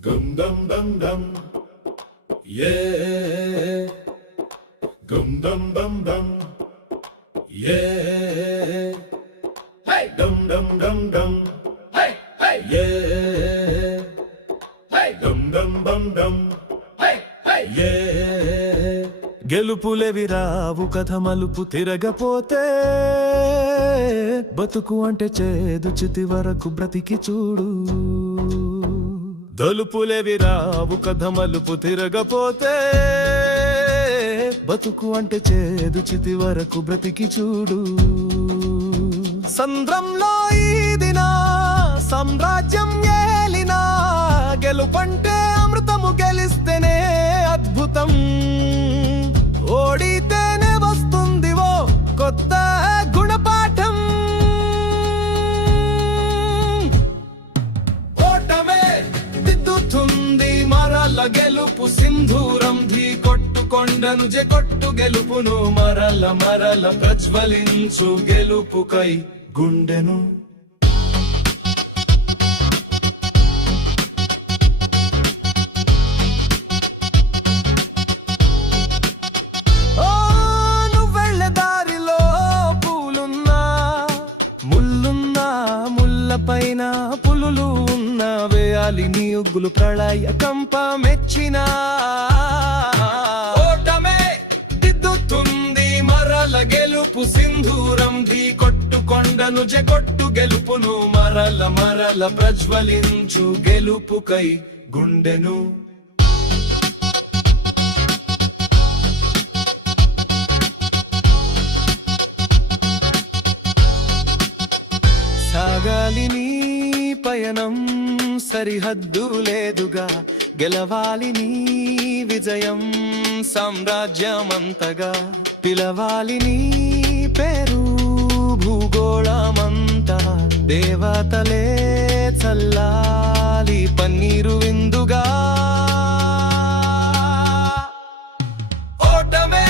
Gum dum dum dum, yeah. Gum dum dum dum, yeah. Hey, dum dum dum dum, hey, hey, yeah. Hey, dum dum dum dum, hey, hey, yeah. గెలుపులేవి రావు కథ మలుపు తిరగపోతే బతుకు అంటే చేదు చితి వరకు బ్రతికి చూడు. దలుపులేవి రావు కథ మలుపు తిరగపోతే బతుకు అంటే చేదు చితి వరకు బ్రతికి చూడు. సంద్రంలో ఈదిన సామ్రాజ్యం ఏలినా గెలుపంటే అమృతము గెలిస్తేనే అద్భుతం. ఓడితేనే వస్తుంది ఓ కొత్త గుణపాఠం. ఓటమే దిద్దుతుంది మరల గెలుపు సింధూరం ధీ కొట్టుకొండను కొట్టు గెలుపును మరల మరల ప్రజ్వలించు గెలుపుకై గుండెను. పైన పులులు ఉన్న వేయాలి నీ ఉగ్గులు ప్రళయ కంప మెచ్చిన. ఓటమే దిద్దుతుంది మరల గెలుపు సింధూరం ధీ కొట్టుకొండను కొట్టు గెలుపును మరల మరల ప్రజ్వలించు గెలుపుకై గుండెను. సాగాలి నీ పయనం సరిహద్దు లేదుగా గెలవాలి నీ విజయం సామ్రాజ్యమంతగా. పిలవాలి నీ పేరు భూగోళమంతా దేవతలే చల్లాలి పన్నీరు విందుగా. ఓటమే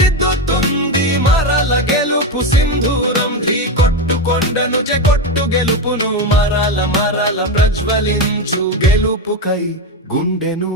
దిద్దుతుంది మరల గెలుపు సింధూరం ధీ కొట్టుకొండను కొట్టు గెలుపును మరల మరల ప్రజ్వలించు గెలుపుకై గుండెను.